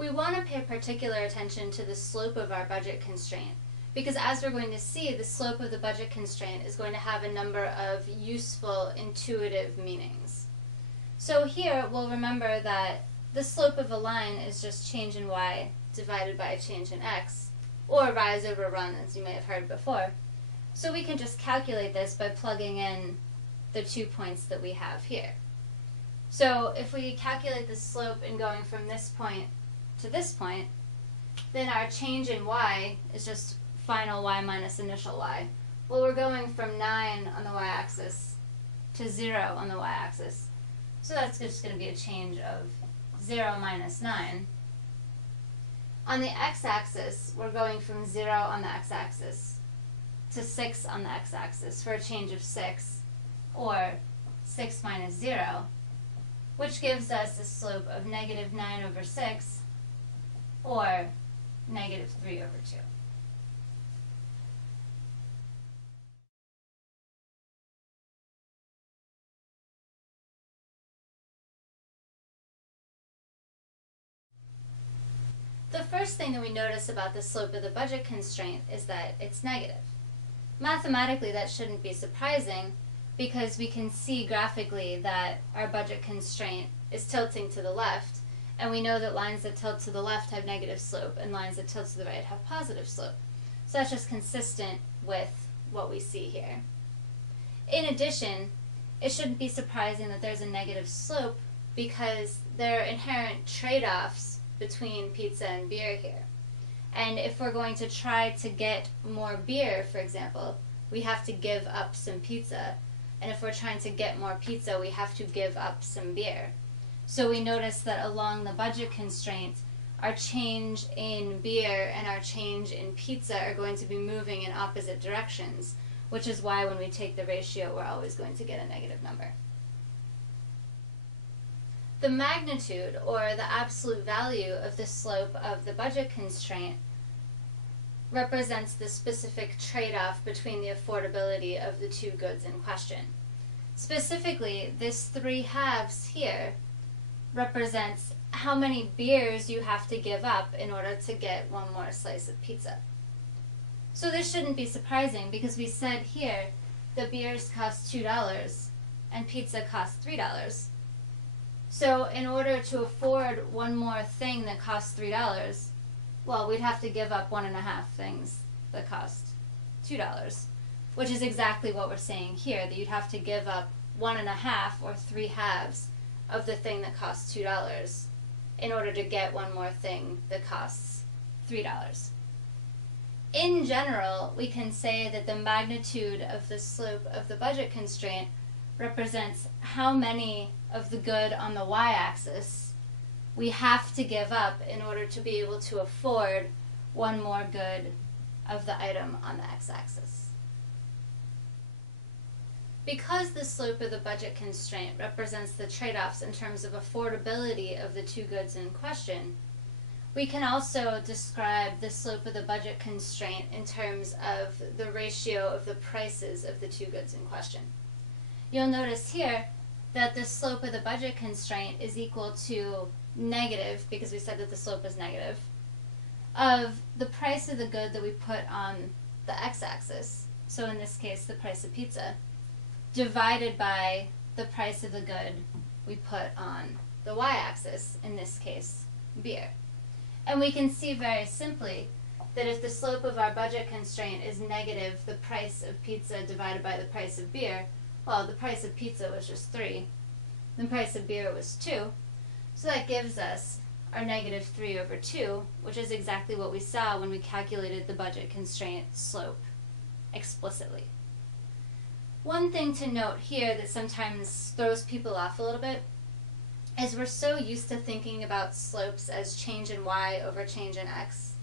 We want to pay particular attention to the slope of our budget constraint, because as we're going to see, the slope of the budget constraint is going to have a number of useful, intuitive meanings. So here, we'll remember that the slope of a line is just change in y divided by change in x, or rise over run, as you may have heard before. So we can just calculate this by plugging in the 2 points that we have here. So if we calculate the slope in going from this point to this point, then our change in y is just final y minus initial y. Well, we're going from 9 on the y-axis to 0 on the y-axis. So that's just going to be a change of 0 minus 9. On the x-axis, we're going from 0 on the x-axis to 6 on the x-axis for a change of 6, or 6 minus 0, which gives us a slope of negative 9 over 6, or negative 3 over 2. The first thing that we notice about the slope of the budget constraint is that it's negative. Mathematically, that shouldn't be surprising because we can see graphically that our budget constraint is tilting to the left, and we know that lines that tilt to the left have negative slope and lines that tilt to the right have positive slope. So that's just consistent with what we see here. In addition, it shouldn't be surprising that there's a negative slope because there are inherent trade-offs between pizza and beer here. And if we're going to try to get more beer, for example, we have to give up some pizza. And if we're trying to get more pizza, we have to give up some beer. So we notice that along the budget constraint, our change in beer and our change in pizza are going to be moving in opposite directions, which is why when we take the ratio, we're always going to get a negative number. The magnitude, or the absolute value of the slope of the budget constraint, represents the specific trade-off between the affordability of the two goods in question. Specifically, this 3/2 here represents how many beers you have to give up in order to get one more slice of pizza. So this shouldn't be surprising because we said here the beers cost $2 and pizza costs $3. So in order to afford one more thing that costs $3, well, we'd have to give up 1.5 things that cost $2, which is exactly what we're saying here, that you'd have to give up 1.5 or 3/2 of the thing that costs $2 in order to get one more thing that costs $3. In general, we can say that the magnitude of the slope of the budget constraint represents how many of the good on the y-axis we have to give up in order to be able to afford one more good of the item on the x-axis. Because the slope of the budget constraint represents the trade-offs in terms of affordability of the two goods in question, we can also describe the slope of the budget constraint in terms of the ratio of the prices of the two goods in question. You'll notice here that the slope of the budget constraint is equal to negative, because we said that the slope is negative, of the price of the good that we put on the x-axis, so in this case the price of pizza, divided by the price of the good we put on the y-axis, in this case beer. And we can see very simply that if the slope of our budget constraint is negative the price of pizza divided by the price of beer, well, the price of pizza was just 3, the price of beer was 2, so that gives us our negative 3 over 2, which is exactly what we saw when we calculated the budget constraint slope explicitly. One thing to note here that sometimes throws people off a little bit is we're so used to thinking about slopes as change in y over change in x.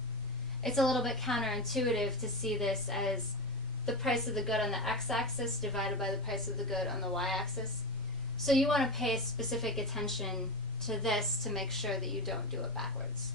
It's a little bit counterintuitive to see this as the price of the good on the x-axis divided by the price of the good on the y-axis. So you want to pay specific attention to this to make sure that you don't do it backwards.